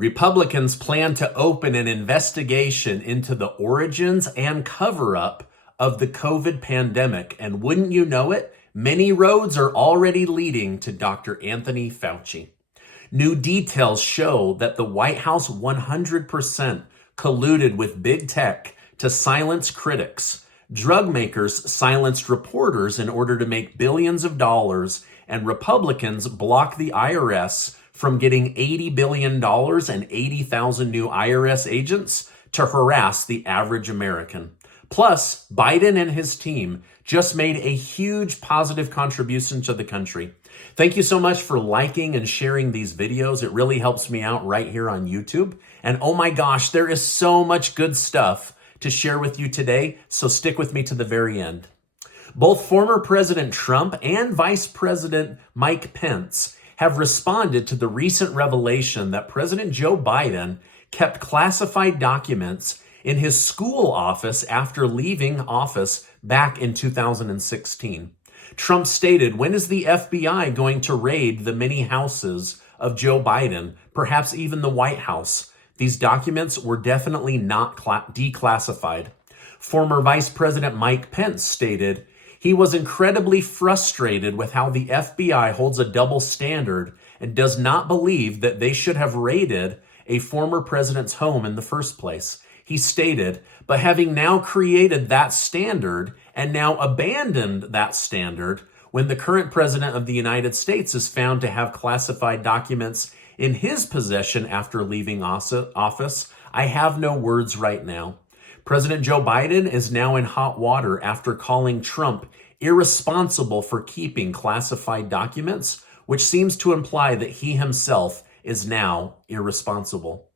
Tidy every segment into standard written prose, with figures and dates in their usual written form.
Republicans plan to open an investigation into the origins and cover-up of the COVID pandemic. And wouldn't you know it, many roads are already leading to Dr. Anthony Fauci. New details show that the White House 100% colluded with big tech to silence critics. Drug makers silenced reporters in order to make billions of dollars, and Republicans blocked the IRS from getting $80 billion and 80,000 new IRS agents to harass the average American. Plus, Biden and his team just made a huge positive contribution to the country. Thank you so much for liking and sharing these videos. It really helps me out right here on YouTube. And oh my gosh, there is so much good stuff to share with you today, so stick with me to the very end. Both former President Trump and Vice President Mike Pence have responded to the recent revelation that President Joe Biden kept classified documents in his school office after leaving office back in 2016. Trump stated, "When is the FBI going to raid the many houses of Joe Biden, perhaps even the White House? These documents were definitely not declassified." Former Vice President Mike Pence stated, "He was incredibly frustrated with how the FBI holds a double standard and does not believe that they should have raided a former president's home in the first place." He stated, "But having now created that standard and now abandoned that standard, when the current president of the United States is found to have classified documents in his possession after leaving office, I have no words right now." President Joe Biden is now in hot water after calling Trump irresponsible for keeping classified documents, which seems to imply that he himself is now irresponsible.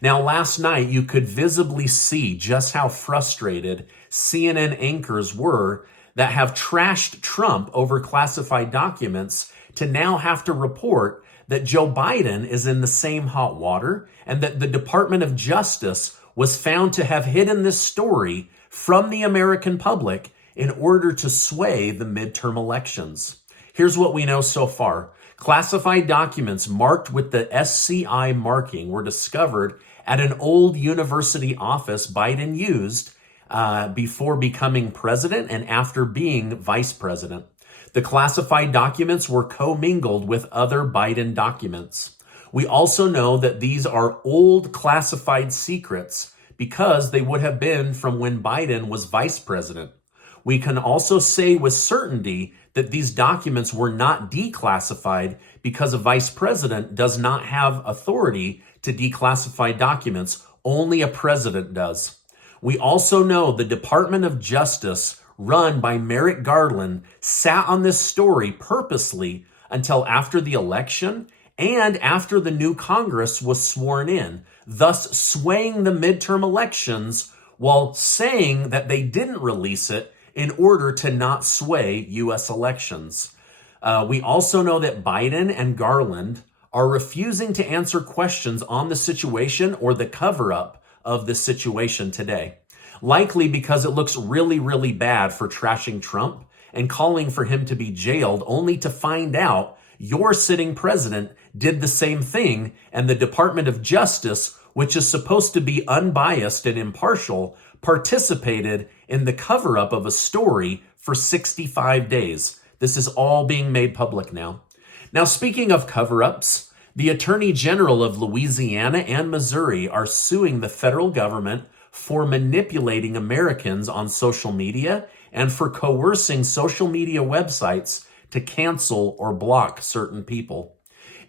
Now, last night, you could visibly see just how frustrated CNN anchors were that have trashed Trump over classified documents to now have to report that Joe Biden is in the same hot water and that the Department of Justice was found to have hidden this story from the American public in order to sway the midterm elections. Here's what we know so far. Classified documents marked with the SCI marking were discovered at an old university office Biden used before becoming president and after being vice president. The classified documents were commingled with other Biden documents. We also know that these are old classified secrets because they would have been from when Biden was vice president. We can also say with certainty that these documents were not declassified because a vice president does not have authority to declassify documents. Only a president does. We also know the Department of Justice, run by Merrick Garland, sat on this story purposely until after the election and after the new Congress was sworn in, thus swaying the midterm elections while saying that they didn't release it in order to not sway U.S. elections. We also know that Biden and Garland are refusing to answer questions on the situation or the cover-up of the situation today, likely because it looks really, really bad for trashing Trump and calling for him to be jailed, only to find out your sitting president did the same thing, and the Department of Justice, which is supposed to be unbiased and impartial, participated in the cover-up of a story for 65 days. This is all being made public now. Now, speaking of cover-ups, the Attorney General of Louisiana and Missouri are suing the federal government for manipulating Americans on social media and for coercing social media websites to cancel or block certain people.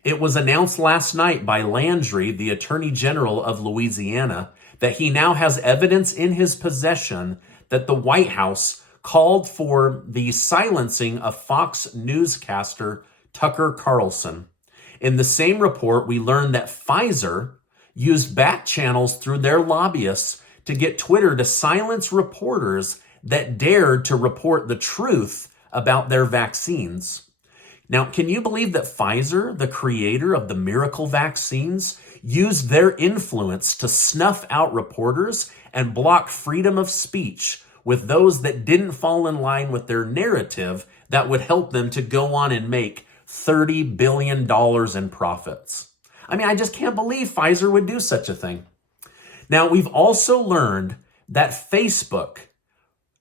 It was announced last night by Landry, the Attorney General of Louisiana, that he now has evidence in his possession that the White House called for the silencing of Fox newscaster Tucker Carlson. In the same report, we learned that Pfizer used back channels through their lobbyists to get Twitter to silence reporters that dared to report the truth about their vaccines. Now, can you believe that Pfizer, the creator of the miracle vaccines, used their influence to snuff out reporters and block freedom of speech with those that didn't fall in line with their narrative that would help them to go on and make $30 billion in profits? I mean, I just can't believe Pfizer would do such a thing. Now, we've also learned that Facebook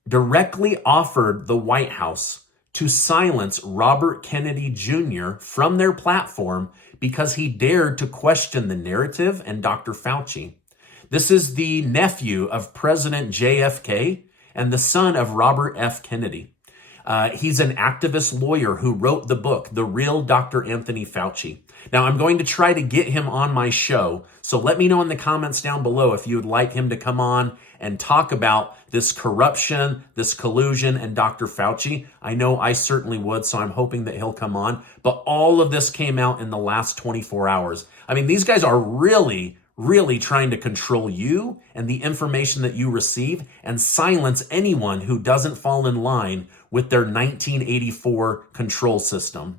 directly offered the White House to silence Robert Kennedy Jr. from their platform because he dared to question the narrative and Dr. Fauci. This is the nephew of President JFK and the son of Robert F. Kennedy. He's an activist lawyer who wrote the book, The Real Dr. Anthony Fauci. Now, I'm going to try to get him on my show, so let me know in the comments down below if you would like him to come on and talk about this corruption, this collusion, and Dr. Fauci. I know I certainly would, so I'm hoping that he'll come on. But all of this came out in the last 24 hours. I mean, these guys are really trying to control you and the information that you receive and silence anyone who doesn't fall in line with their 1984 control system.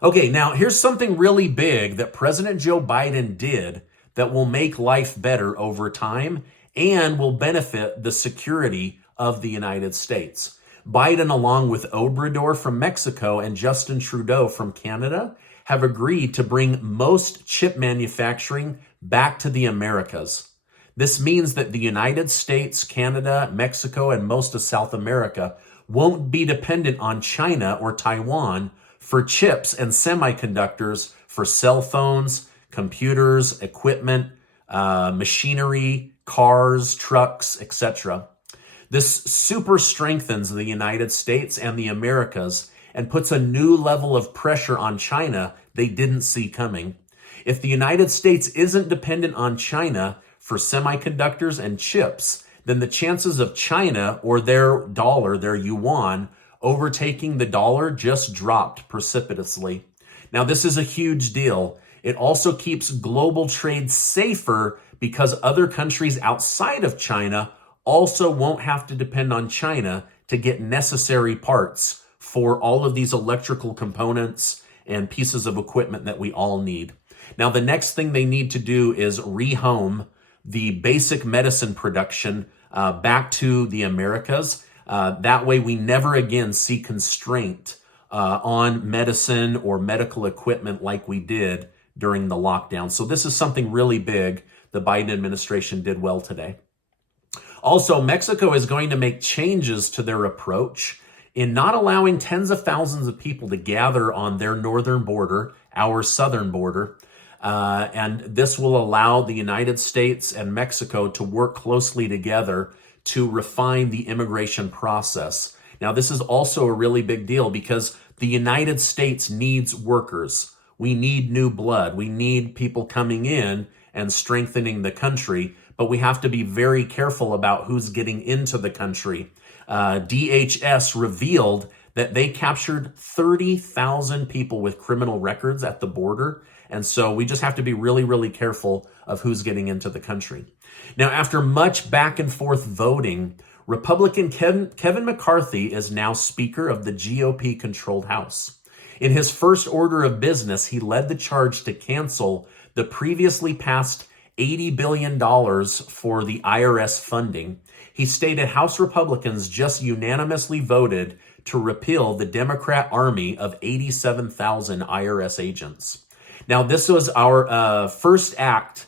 Okay, now here's something really big that President Joe Biden did that will make life better over time and will benefit the security of the United States. Biden, along with Obrador from Mexico and Justin Trudeau from Canada, have agreed to bring most chip manufacturing back to the Americas. This means that the United States, Canada, Mexico, and most of South America won't be dependent on China or Taiwan for chips and semiconductors for cell phones, computers, equipment, machinery, cars, trucks, etc. This super strengthens the United States and the Americas and puts a new level of pressure on China they didn't see coming. If the United States isn't dependent on China for semiconductors and chips, then the chances of China or their dollar, their yuan, overtaking the dollar just dropped precipitously. Now, this is a huge deal. It also keeps global trade safer because other countries outside of China also won't have to depend on China to get necessary parts for all of these electrical components and pieces of equipment that we all need. Now, the next thing they need to do is rehome the basic medicine production back to the Americas. That way we never again see constraint on medicine or medical equipment like we did during the lockdown. So this is something really big the Biden administration did well today. Also, Mexico is going to make changes to their approach in not allowing tens of thousands of people to gather on their northern border, our southern border. And this will allow the United States and Mexico to work closely together to refine the immigration process. Now, this is also a really big deal because the United States needs workers. We need new blood. We need people coming in and strengthening the country, but we have to be very careful about who's getting into the country. DHS revealed that they captured 30,000 people with criminal records at the border. And so we just have to be really careful of who's getting into the country. Now, after much back and forth voting, Republican Kevin McCarthy is now Speaker of the GOP-controlled House. In his first order of business, he led the charge to cancel the previously passed $80 billion for the IRS funding. He stated House Republicans just unanimously voted to repeal the Democrat army of 87,000 IRS agents. Now, this was our first act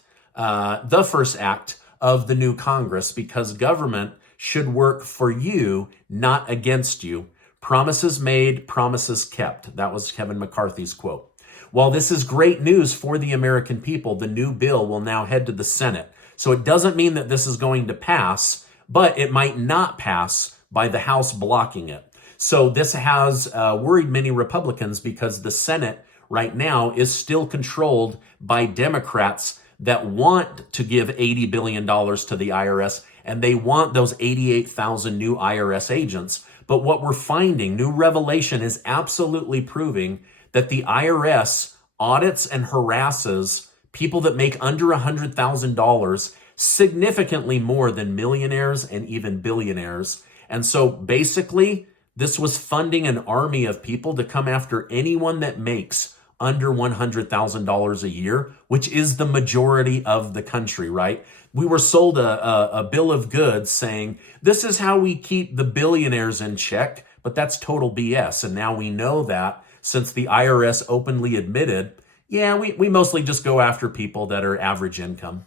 of the new Congress, because government should work for you, not against you. Promises made, promises kept. That was Kevin McCarthy's quote. While this is great news for the American people, the new bill will now head to the Senate. So it doesn't mean that this is going to pass, but it might not pass by the House blocking it. So this has worried many Republicans because the Senate right now is still controlled by Democrats that want to give $80 billion to the IRS, and they want those 88,000 new IRS agents. But what we're finding, new revelation, is absolutely proving that the IRS audits and harasses people that make under $100,000 significantly more than millionaires and even billionaires. And so basically, this was funding an army of people to come after anyone that makes under $100,000 a year, which is the majority of the country, right? We were sold a bill of goods saying, this is how we keep the billionaires in check, but that's total BS. And now we know that since the IRS openly admitted, Yeah, we mostly just go after people that are average income.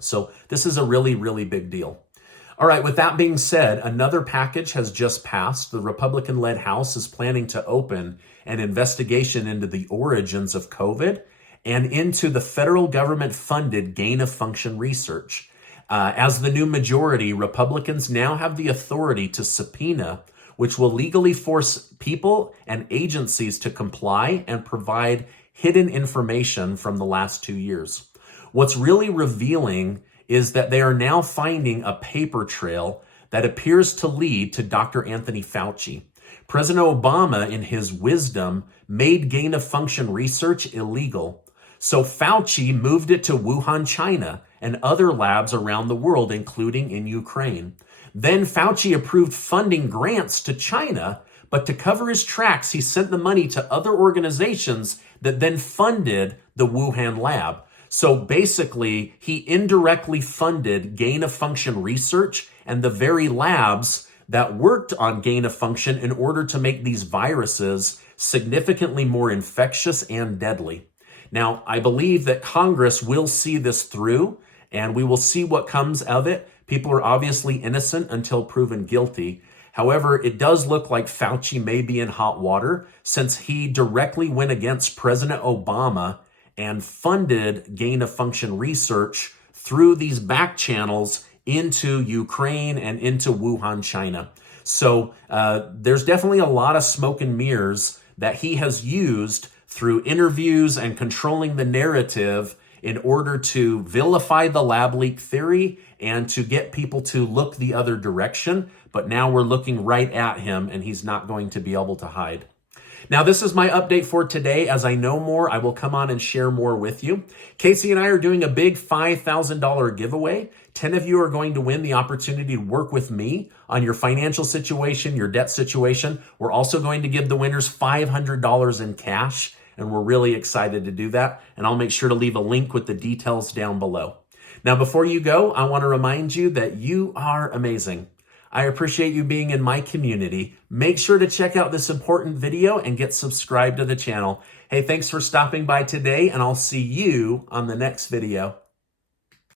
So this is a really, really big deal. All right, with that being said, another package has just passed. The Republican-led House is planning to open an investigation into the origins of COVID and into the federal government-funded gain-of-function research. As the new majority, Republicans now have the authority to subpoena, which will legally force people and agencies to comply and provide hidden information from the last 2 years. What's really revealing is that they are now finding a paper trail that appears to lead to Dr. Anthony Fauci. President Obama, in his wisdom, made gain-of-function research illegal. So Fauci moved it to Wuhan, China, and other labs around the world, including in Ukraine. Then Fauci approved funding grants to China, but to cover his tracks, he sent the money to other organizations that then funded the Wuhan lab. So basically, he indirectly funded gain-of-function research and the very labs that worked on gain-of-function in order to make these viruses significantly more infectious and deadly. Now, I believe that Congress will see this through, and we will see what comes of it. People are obviously innocent until proven guilty. However, it does look like Fauci may be in hot water since he directly went against President Obama and funded gain-of-function research through these back channels into Ukraine and into Wuhan, China. So there's definitely a lot of smoke and mirrors that he has used through interviews and controlling the narrative in order to vilify the lab leak theory and to get people to look the other direction. But now we're looking right at him, and he's not going to be able to hide. Now, this is my update for today. As I know more, I will come on and share more with you. Casey and I are doing a big $5,000 giveaway. 10 of you are going to win the opportunity to work with me on your financial situation, your debt situation. We're also going to give the winners $500 in cash, and we're really excited to do that. And I'll make sure to leave a link with the details down below. Now, before you go, I want to remind you that you are amazing. I appreciate you being in my community. Make sure to check out this important video and get subscribed to the channel. Hey, thanks for stopping by today, and I'll see you on the next video.